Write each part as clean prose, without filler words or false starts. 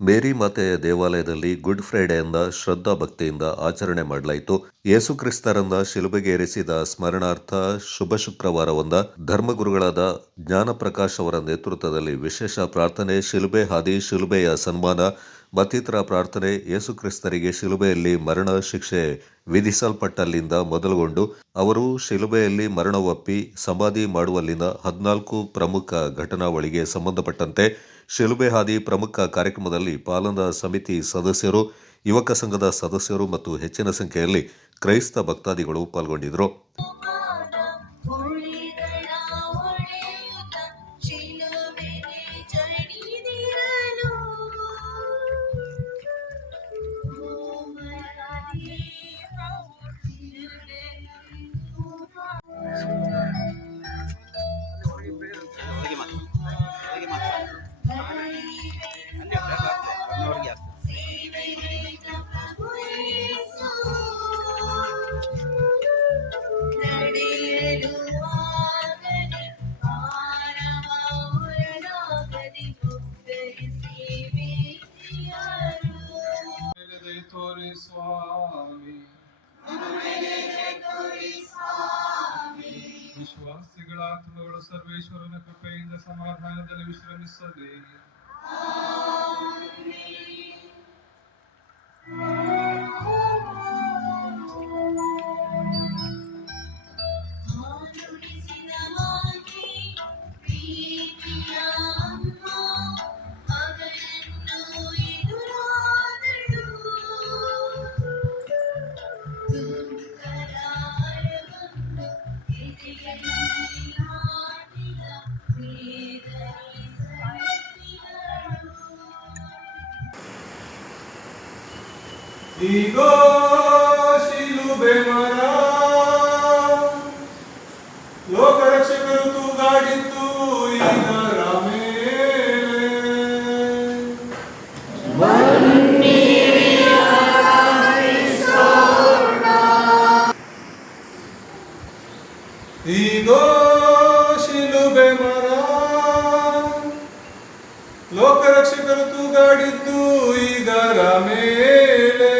ಮೇರಿ ಮಾತೆಯ ದೇವಾಲಯದಲ್ಲಿ ಗುಡ್ ಫ್ರೈಡೆಯಿಂದ ಶ್ರದ್ಧಾ ಭಕ್ತಿಯಿಂದ ಆಚರಣೆ ಮಾಡಲಾಯಿತು. ಯೇಸು ಕ್ರಿಸ್ತರನ್ನ ಶಿಲುಬೆಗೇರಿಸಿದ ಸ್ಮರಣಾರ್ಥ ಶುಭ ಶುಕ್ರವಾರವೊಂದ ಧರ್ಮಗುರುಗಳಾದ ಜ್ಞಾನಪ್ರಕಾಶ್ ಅವರ ನೇತೃತ್ವದಲ್ಲಿ ವಿಶೇಷ ಪ್ರಾರ್ಥನೆ, ಶಿಲುಬೆ ಹಾದಿ, ಶಿಲುಬೆಯ ಸನ್ಮಾನ ಮತ್ತಿತರ ಪ್ರಾರ್ಥನೆ ಯೇಸು ಕ್ರಿಸ್ತರಿಗೆ ಶಿಲುಬೆಯಲ್ಲಿ ಮರಣ ಶಿಕ್ಷೆ ವಿಧಿಸಲ್ಪಟ್ಟಲ್ಲಿಂದ ಮೊದಲುಗೊಂಡು ಅವರು ಶಿಲುಬೆಯಲ್ಲಿ ಮರಣವಪ್ಪಿ ಸಮಾಧಿ ಮಾಡುವಲ್ಲಿನ 14 ಪ್ರಮುಖ ಘಟನಾವಳಿಗೆ ಸಂಬಂಧಪಟ್ಟಂತೆ ಶಿಲುಬೆ ಹಾದಿ ಪ್ರಮುಖ ಕಾರ್ಯಕ್ರಮದಲ್ಲಿ ಪಾಲನಾ ಸಮಿತಿ ಸದಸ್ಯರು, ಯುವಕ ಸಂಘದ ಸದಸ್ಯರು ಮತ್ತು ಹೆಚ್ಚಿನ ಸಂಖ್ಯೆಯಲ್ಲಿ ಕ್ರೈಸ್ತ ಭಕ್ತಾದಿಗಳು ಪಾಲ್ಗೊಂಡಿದ್ದರು. ವಿಶ್ವಾಸಿಗಳ ಆತ್ಮಗಳು ಸರ್ವೇಶ್ವರನ ಕೃಪೆಯಿಂದ ಸಮಾಧಾನದಲ್ಲಿ ವಿಶ್ರಮಿಸಲಿ. ಈಗೋ ಶಿಲುಬೆ ಮರ ಲೋಕರಕ್ಷಕರು ತೂಗಾಡಿದ್ದು ಇದರ ಈಗೋ ಶಿಲುಬೆ ಮರ ಲೋಕರಕ್ಷಕರು ತೂಗಾಡಿದ್ದು ಇದರ ಮೇಲೆ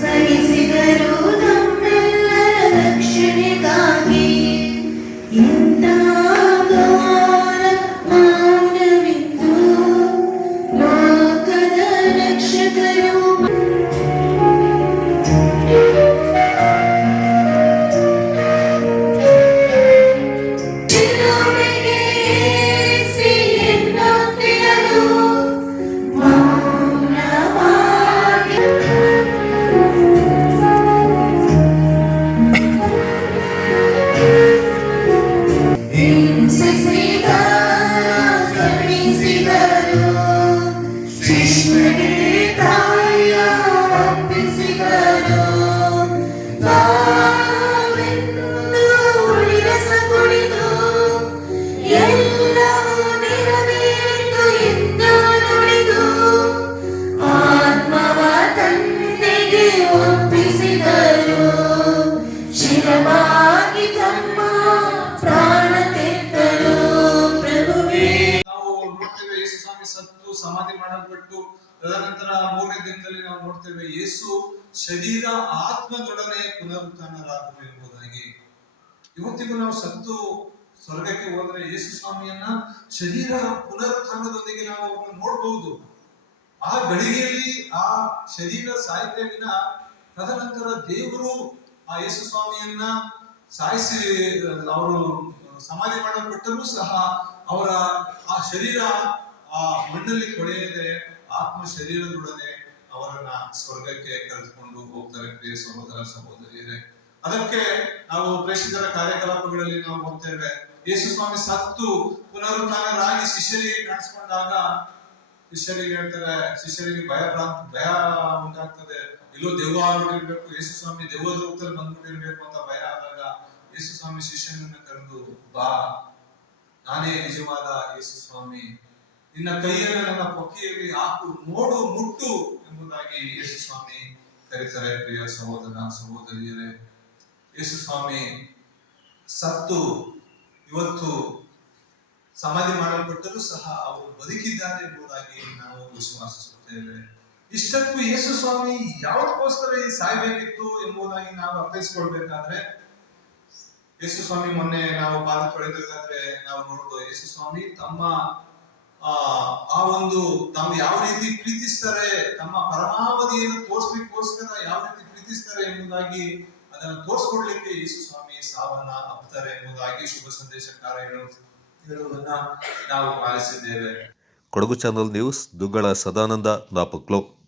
ಸಹಿಸಿದರು ನಮ್ಮೆಲ್ಲರ ರಕ್ಷಣೆಗಾಗಿ ಇಂಥ ಮೌನವಿದ್ದು ಲೋಕದ ರಕ್ಷಕರು ಸಮಾಧಿ ಮಾಡಲ್ಪಟ್ಟು ತದನಂತರ 3ನೇ ದಿನದಲ್ಲಿ ನಾವು ನೋಡ್ತೇವೆ ಯೇಸು ಶರೀರ ಆತ್ಮದೊಡನೆ ಪುನರುತ್ಥಾನರಾದರು ಎಂಬುದಾಗಿ. ಇವತ್ತಿಗೂ ನಾವು ಸತ್ತು ಸ್ವರ್ಗಕ್ಕೆ ಹೋದ್ರೆ ಯೇಸು ಸ್ವಾಮಿಯನ್ನ ಶರೀರ ಪುನರುತ್ಥಾನದೊಂದಿಗೆ ನಾವು ಅವ್ರನ್ನ ನೋಡ್ಬಹುದು. ಆ ಗಳಿಗೆಯಲ್ಲಿ ಆ ಶರೀರ ಸಾಯಿತೆ ವಿನ ತದನಂತರ ದೇವರು ಆ ಯೇಸು ಸ್ವಾಮಿಯನ್ನ ಸಾಯಿಸಿ ಅವರು ಸಮಾಧಿ ಮಾಡಲ್ಪಟ್ಟರೂ ಸಹ ಅವರ ಆ ಶರೀರ ಆ ಮಣ್ಣಲ್ಲಿ ಕೊಳೆಯದೆ ಆತ್ಮ ಶರೀರದೊಡನೆ ಅವರನ್ನ ಸ್ವರ್ಗಕ್ಕೆ ಕರೆದುಕೊಂಡು ಹೋಗ್ತಾರೆ. ಪ್ರಿಯ ಸಹೋದರ ಸಹೋದರಿಯರೇ, ಅದಕ್ಕೆ ನಾವು ಪ್ರೇಷಿತರ ಕಾರ್ಯಕಲಾಪಗಳಲ್ಲಿ ನಾವು ನೋಡ್ತೇವೆ. ಯೇಸು ಸ್ವಾಮಿ ಸತ್ತು ಪುನರುತ್ಥಾನರಾಗಿ ಶಿಷ್ಯರಿಗೆ ಕಾಣಿಸ್ಕೊಂಡಾಗ ಶಿಷ್ಯರಿಗೆ ಹೇಳ್ತಾರೆ, ಶಿಷ್ಯರಿಗೆ ಭಯ ಉಂಟಾಗ್ತದೆ. ಎಲ್ಲೋ ದೆವ್ವ ಆಗಿರ್ಬೇಕು, ಯೇಸು ಸ್ವಾಮಿ ದೆವ್ವದ ರೂಪದಲ್ಲಿ ಬಂದ್ಬಿಟ್ಟಿರ್ಬೇಕು ಅಂತ ಭಯ ಆದಾಗ ಯೇಸು ಸ್ವಾಮಿ ಶಿಷ್ಯನನ್ನ ಕರೆದು, ಬಾ, ನಾನೇ ನಿಜವಾದ ಯೇಸು ಸ್ವಾಮಿ, ನಿನ್ನ ಕೈಯನ್ನು ನನ್ನ ಪೊಕ್ಕಿಯಲ್ಲಿ ಹಾಕು, ನೋಡು, ಮುಟ್ಟು ಎಂಬುದಾಗಿ ಯೇಸು ಸ್ವಾಮಿ ಕರೆ ಕರೀತಾರೆ. ಪ್ರಿಯ ಸಹೋದರ ಸಹೋದರಿಯರೇ, ಯೇಸು ಸ್ವಾಮಿ ಸತ್ತು ಇವತ್ತು ಸಮಾಧಿ ಮಾಡಲ್ಪಟ್ಟರೂ ಸಹ ಅವರು ಬದುಕಿದ್ದಾರೆ ಎಂಬುದಾಗಿ ನಾವು ವಿಶ್ವಾಸಿಸುತ್ತೇವೆ. ಇಷ್ಟಕ್ಕೂ ಯೇಸು ಸ್ವಾಮಿ ಯಾವತ್ತಕ್ಕೋಸ್ಕರ ಈ ಸಾಯ್ಬೇಕಿತ್ತು ಎಂಬುದಾಗಿ ನಾವು ಅರ್ಥೈಸ್ಕೊಳ್ಬೇಕಾದ್ರೆ, ಯೇಸು ಸ್ವಾಮಿ ಮೊನ್ನೆ ನಾವು ಪಾದ ತೊಳೆಬೇಕಾದ್ರೆ ನಾವು ನೋಡೋದು, ಯೇಸು ಸ್ವಾಮಿ ತಮ್ಮ ಆ ಒಂದು ತಾವು ಯಾವ ರೀತಿ ಪ್ರೀತಿಸ್ತಾರೆ, ತಮ್ಮ ಪರಮಾವಧಿಯನ್ನು ತೋರಿಸ್ಲಿಕ್ಕೋಸ್ಕರ ಯಾವ ರೀತಿ ಪ್ರೀತಿಸ್ತಾರೆ ಎಂಬುದಾಗಿ ಅದನ್ನು ತೋರಿಸ್ಕೊಡ್ಲಿಕ್ಕೆ ಯೇಸು ಸ್ವಾಮಿ ಸಾವನ್ನ ಅಪ್ತಾರೆ ಎಂಬುದಾಗಿ ಶುಭ ಸಂದೇಶಕಾರ ಹೇಳುವುದನ್ನ ನಾವು ಪಾಲಿಸಿದ್ದೇವೆ. Kodagu channel news Duggala Sadananda Napoklu.